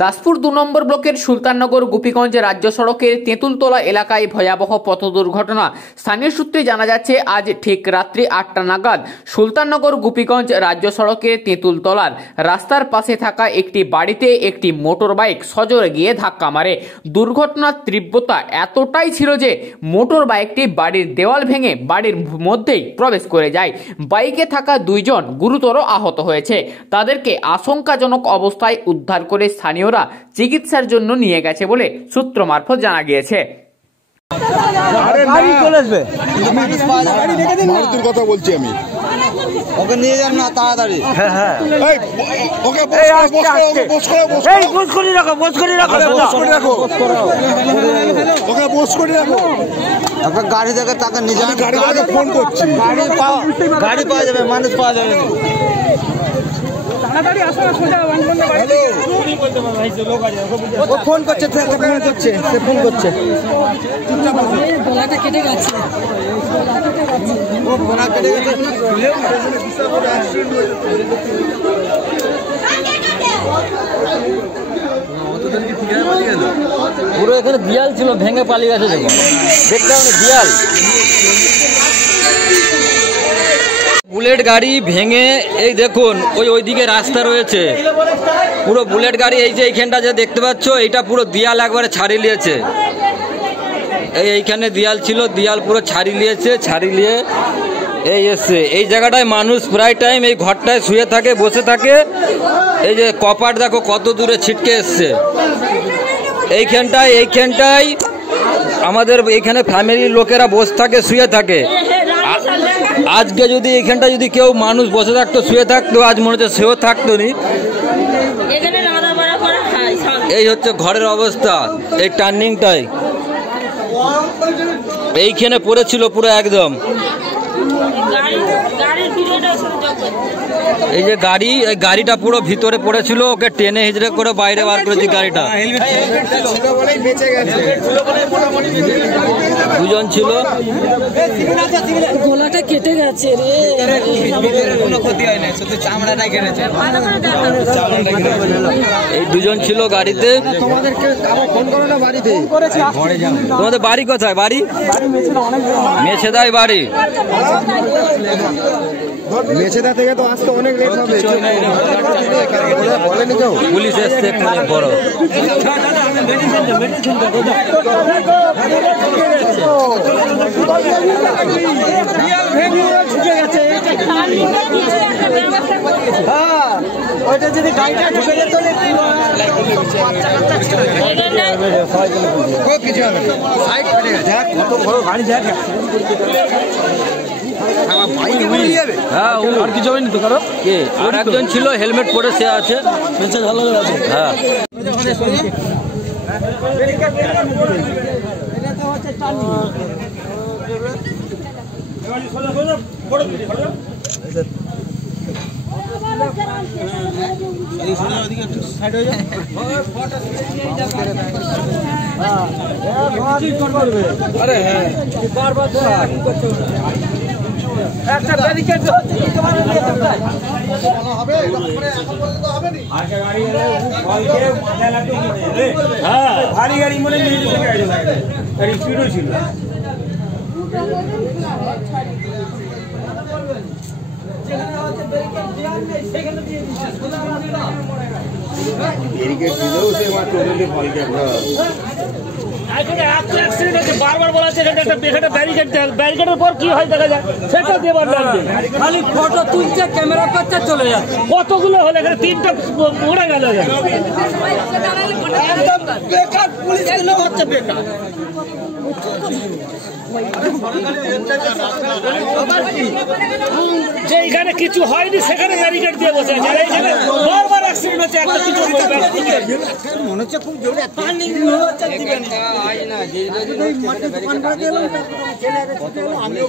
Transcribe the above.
দাসপুর ২ নম্বর ব্লকের সুলতাননগর গোপীগঞ্জ রাজ্য সড়কের তেঁতুলতলা এলাকায় ভয়াবহ পথ দুর্ঘটনা। স্থানীয় সূত্রে জানা যাচ্ছে, আজ ঠিক রাত্রি ৮টা নাগাদ সুলতাননগর গোপীগঞ্জ রাজ্য সড়কের তেঁতুলতলার রাস্তার পাশে থাকা একটি বাড়িতে একটি মোটর বাইক সজোরে গিয়ে ধাক্কা মারে। দুর্ঘটনার তীব্রতা এতটাই ছিল যে মোটর বাইকটি বাড়ির দেওয়াল ভেঙে বাড়ির মধ্যেই প্রবেশ করে যায়। বাইকে থাকা ২ জন গুরুতর আহত হয়েছে। তাদেরকে আশঙ্কাজনক অবস্থায় উদ্ধার করে স্থানীয়রা চিকিৎসার জন্য নিয়ে গেছে বলে সূত্র মারফত জানা গিয়েছে। কথা বলছি আমি, ওকে নিয়ে যান না তাড়াতাড়ি। গাড়ি দেখে তাকে নিয়ে যান, ফোন করছি, গাড়ি পাওয়া যাবে, মানুষ পাওয়া যাবে। ফোন করছে, ফোন করছে। কেটে গেছে। পুরো এখানে দিয়াল ছিল, ভেঙে পালিয়ে গেছে। দেখুন, দেখতে হবে দিয়াল। বুলেট গাড়ি ভেঙে এই দেখুন ওইদিকে রাস্তা রয়েছে, পুরো বুলেট গাড়ি এই যে এইখানটা যে দেখতে পাচ্ছ, এইটা পুরো দিয়াল একবারে ছাড়িয়ে নিয়েছে। এইখানে দিয়াল ছিল, দিয়াল পুরো ছাড়িয়ে নিয়েছে, ছাড়িয়ে নিয়ে এই এসছে। এই জায়গাটায় মানুষ প্রায় টাইম এই ঘরটায় শুয়ে থাকে, বসে থাকে। এই যে কপাট দেখো কত দূরে ছিটকে এসছে। এইখানটায় আমাদের এইখানে ফ্যামিলির লোকেরা বসে থাকে, শুয়ে থাকে। আজকে যদি এইখানটা যদি কেউ মানুষ বসে থাকতো, শুয়ে থাকতো, আজ মনে হচ্ছে সেও থাকতো নি। এই হচ্ছে ঘরের অবস্থা। এই টার্নিংটাই এইখানে পড়েছিল পুরো একদম। এই যে গাড়ি, এই গাড়িটা পুরো ভিতরে পড়েছিল, ওকে টেনে হিজড়ে করে বাইরে বার করেছি গাড়িটা। দুজন ছিল, গলাটা কেটে গেছে রে, কোনো ক্ষতি হয় না, শুধু চামড়াটা কেটেছে। এই দুজন ছিল গাড়িতে। তোমাদের বাড়ি কোথায়? বাড়ি মেছেদায় বাড়ি। মেছেদা থেকে তো আসতে অনেক লেট হবে, বলেনি কেউ? পুলিশ এসছে অনেক বড়। ওইটা যদি গাড়িটা ঢুকে যেত কিছু হবে না। কত বড় গাড়ি যায়, আর কিছু হয়নি তো কারো। কে আর একজন ছিল হেলমেট পরে, সে আছে, ভালো আছে। হ্যাঁ, আরে হ্যাঁ, একটা ব্যারিকেড ভারী গাড়ি মনে স্পিডও ছিল। বারবার বলা আছে ব্যারিকেডের পর কি হয় দেখা যায়, সেটা দেবার লাগবে। খালি ফটো তুলছে, ক্যামেরা করছে, চলে যাচ্ছে। কতগুলো হলে এখানে 3টা উড়ে গেল। বেকার পুলিশ হচ্ছে বেকার। যে এখানে কিছু হয়নি সেখানে ব্যারিকেড দিয়ে বসে আছে, এখানে বারবার অ্যাক্সিডেন্ট হচ্ছে। একটা কিছু মনে হচ্ছে খুব জোরে আমিও